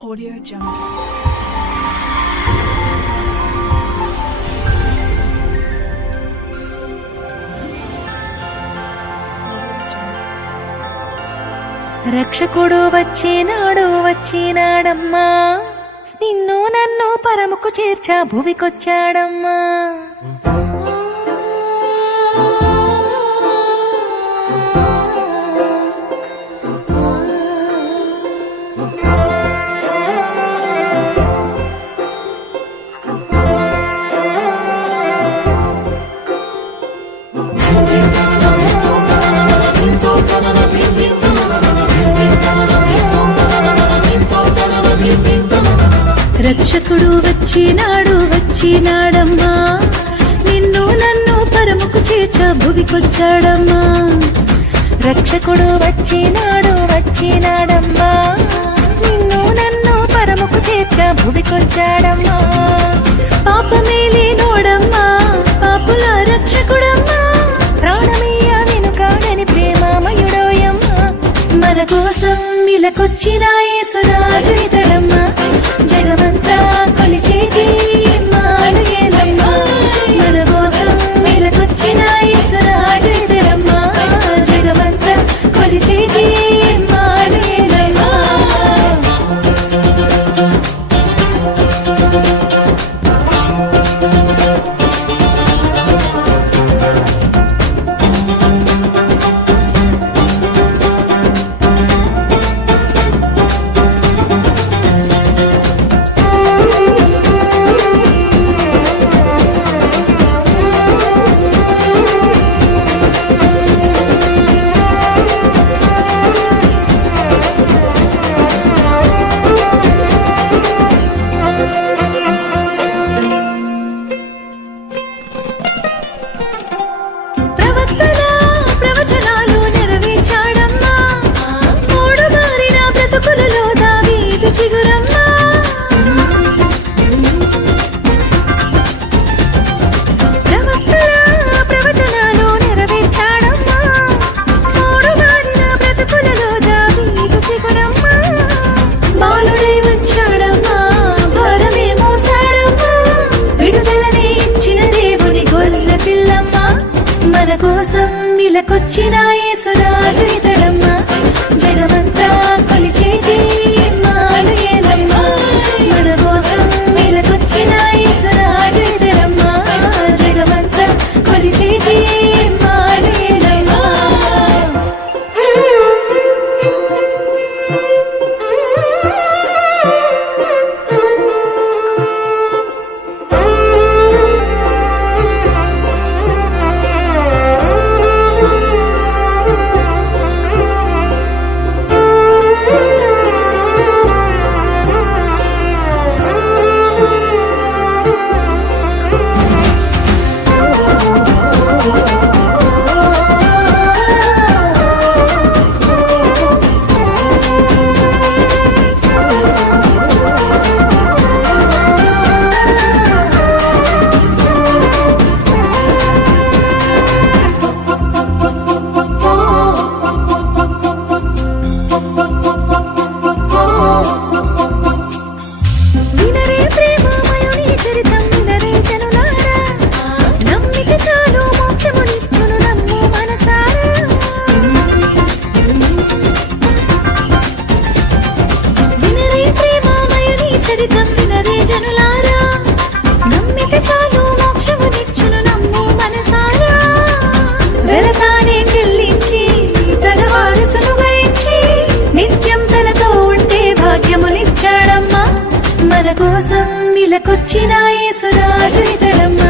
Audio Jungle. రక్షకుడు వచ్చినాడమ్మా, నిన్ను నన్ను పరముకు చేర్చా భువికొచ్చాడమ్మా. రక్షకుడు వచ్చినాడమ్మా, నిన్ను నన్ను పరముకు చేర్చా భువికొచ్చాడమ్మా. రక్షకుడు వచ్చినాడమ్మా, నిన్ను నన్ను పరముకు చేర్చా భువికొచ్చాడమ్మా. పాపమేలేనోడమ్మా, పాపుల రక్షకుడమ్మా, ప్రాణమయ్య వెనుకాడని ప్రేమామయుడోయమ్మా. మన కోసం ఇలకొచ్చిన యేసురాజు ఇతడమ్మా, జగమంతా కొలిచేటి ఇమ్మానుయేలమ్మా. మన కోసం ఇలకొచ్చిన యేసురాజు ఇతడమ్మా, జగమంతా కొలిచేటి ఇమ్మానుయేలమ్మా. ప్రవచనాలు నెరవేర్చాడమ్మా, మూడు మారిన బ్రతుకులలో దావీదు చిగురమ్మా. ప్రవచనాలు నెరవేర్చాడమ్మా, మూడు మారిన బ్రతుకులలో దావీదు చిగురమ్మా. బాలుడై వచ్చాడమ్మా, భారమే మోసాడమ్మా, విడుదలనే ఇచ్చిన దేవుని గొర్రె పిల్లమ్మా. మన కోసం ఇలకొచ్చిన యేసురాజు ఇతడమ్మా, జగమంతా కొలిచేటి ఇమ్మానుయేలమ్మా. మన కోసం ఇలకొచ్చిన యేసురాజు ఇతడమ్మా, జగమంతా కొలిచేటి ఇమ్మానుయేలమ్మా. వినరే ప్రేమమయుని చరితం, వినరే జనులారా, నమ్మిక చాలు మోక్షమునిచ్చును నమ్ము మనసారా. వినరే ప్రేమమయుని చరితం, వినరే జనులారా, నమ్మిక చాలు మోక్షమునిచ్చును నమ్ము మనసారా. వెలతానే చెల్లించి తన వారసులుగా ఇచ్చి, నిత్యం తనతో ఉంటే భాగ్యమునిచ్చాడమ్మా. మన కోసం ఇలకొచ్చిన యేసురాజు ఇతడమ్మా,